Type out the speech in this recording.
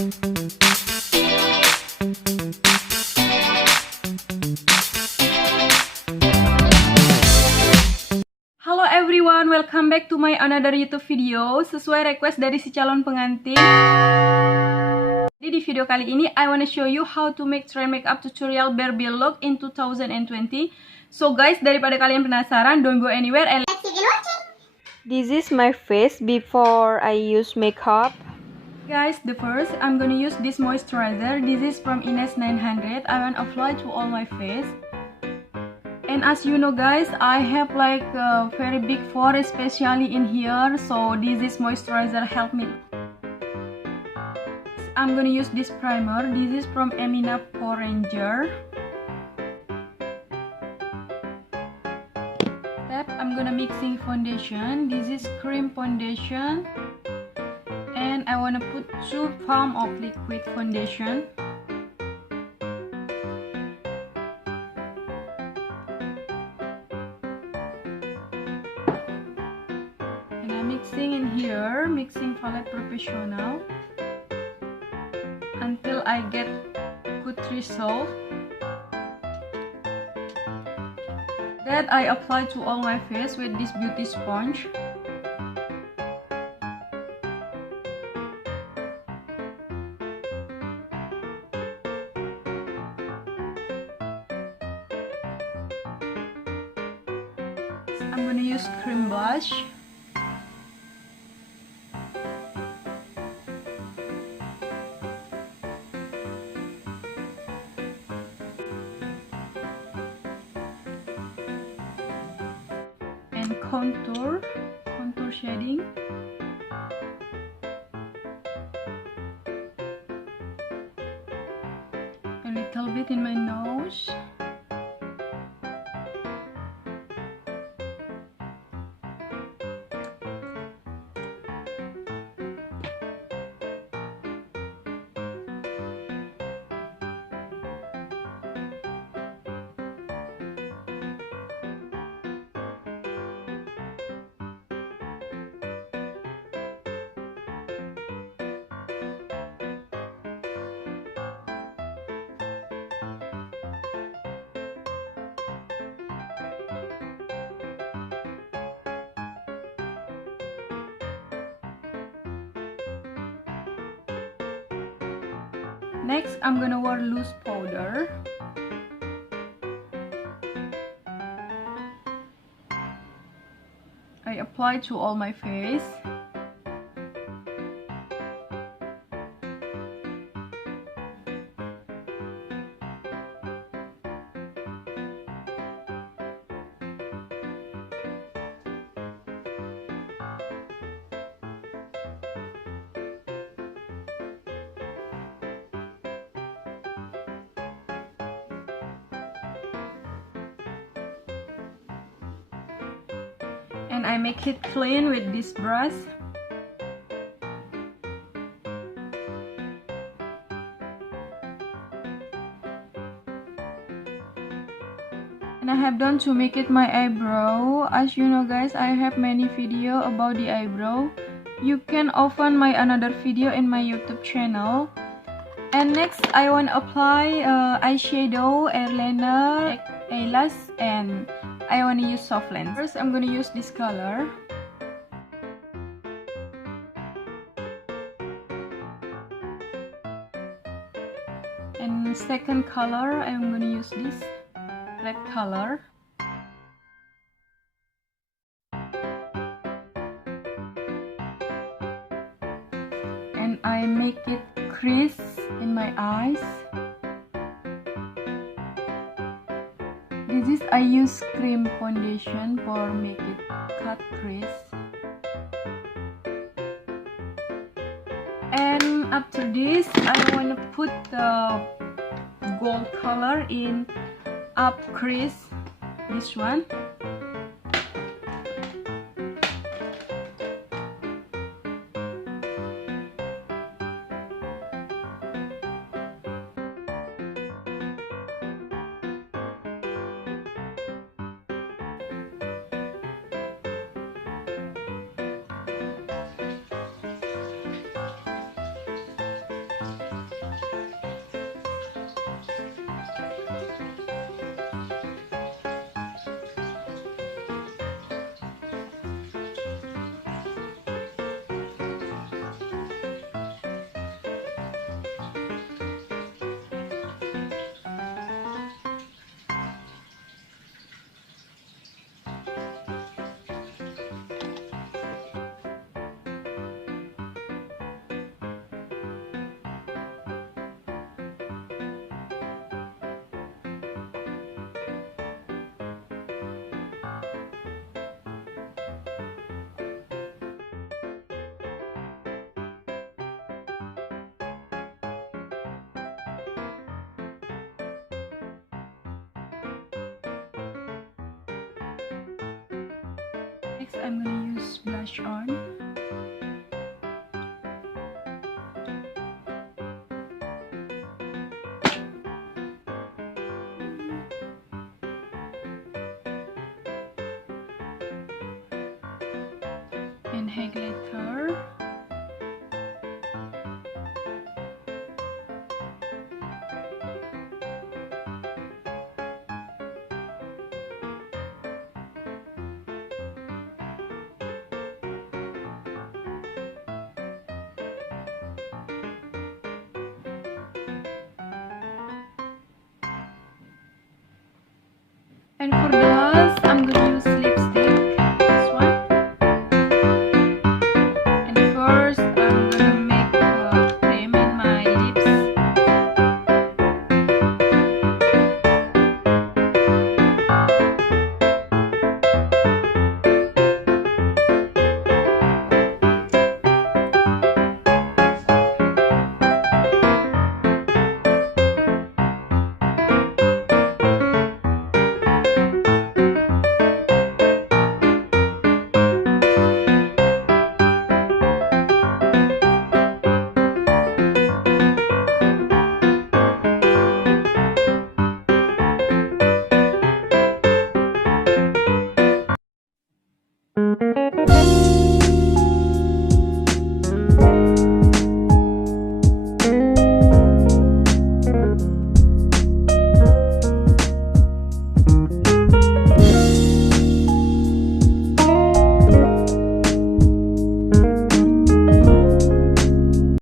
Halo everyone, welcome back to my another YouTube video sesuai request dari si calon pengantin. Jadi di video kali ini I wanna show you how to make trend makeup tutorial Barbie look in 2020. So guys, daripada kalian penasaran, don't go anywhere and let's begin watching. This is my face before I use makeup. Guys, the first I'm gonna use this moisturizer. This is from Inez 900. I want to apply to all my face. And as you know guys, I have like a very big pore, especially in here, so this moisturizer help me. I'm gonna use this primer. This is from Emina Pore Ranger. Step, I'm gonna mixing foundation. This is cream foundation, and I wanna put 2 pump of liquid foundation. Mixing in here, mixing palette professional until I get good result. That I apply to all my face with this beauty sponge. I'm gonna use cream blush. Contour shading, a little bit in my nose, Next, I'm gonna wear loose powder. I apply to all my face. And I make it clean with this brush. And I have done to make it my eyebrow. As you know guys, I have many video about the eyebrow. You can open my another video in my YouTube channel. And next I want to apply eyeshadow, eyeliner, eyelash, and I want to use soft lens. First, I'm going to use this color. And second color, I'm going to use this red color. And I make it crease in my eyes. This is I use cream foundation for make it cut crease. And after this, I want to put the gold color in up crease. This one. I'm gonna use blush on. And highlighter. And for the last, I'm gonna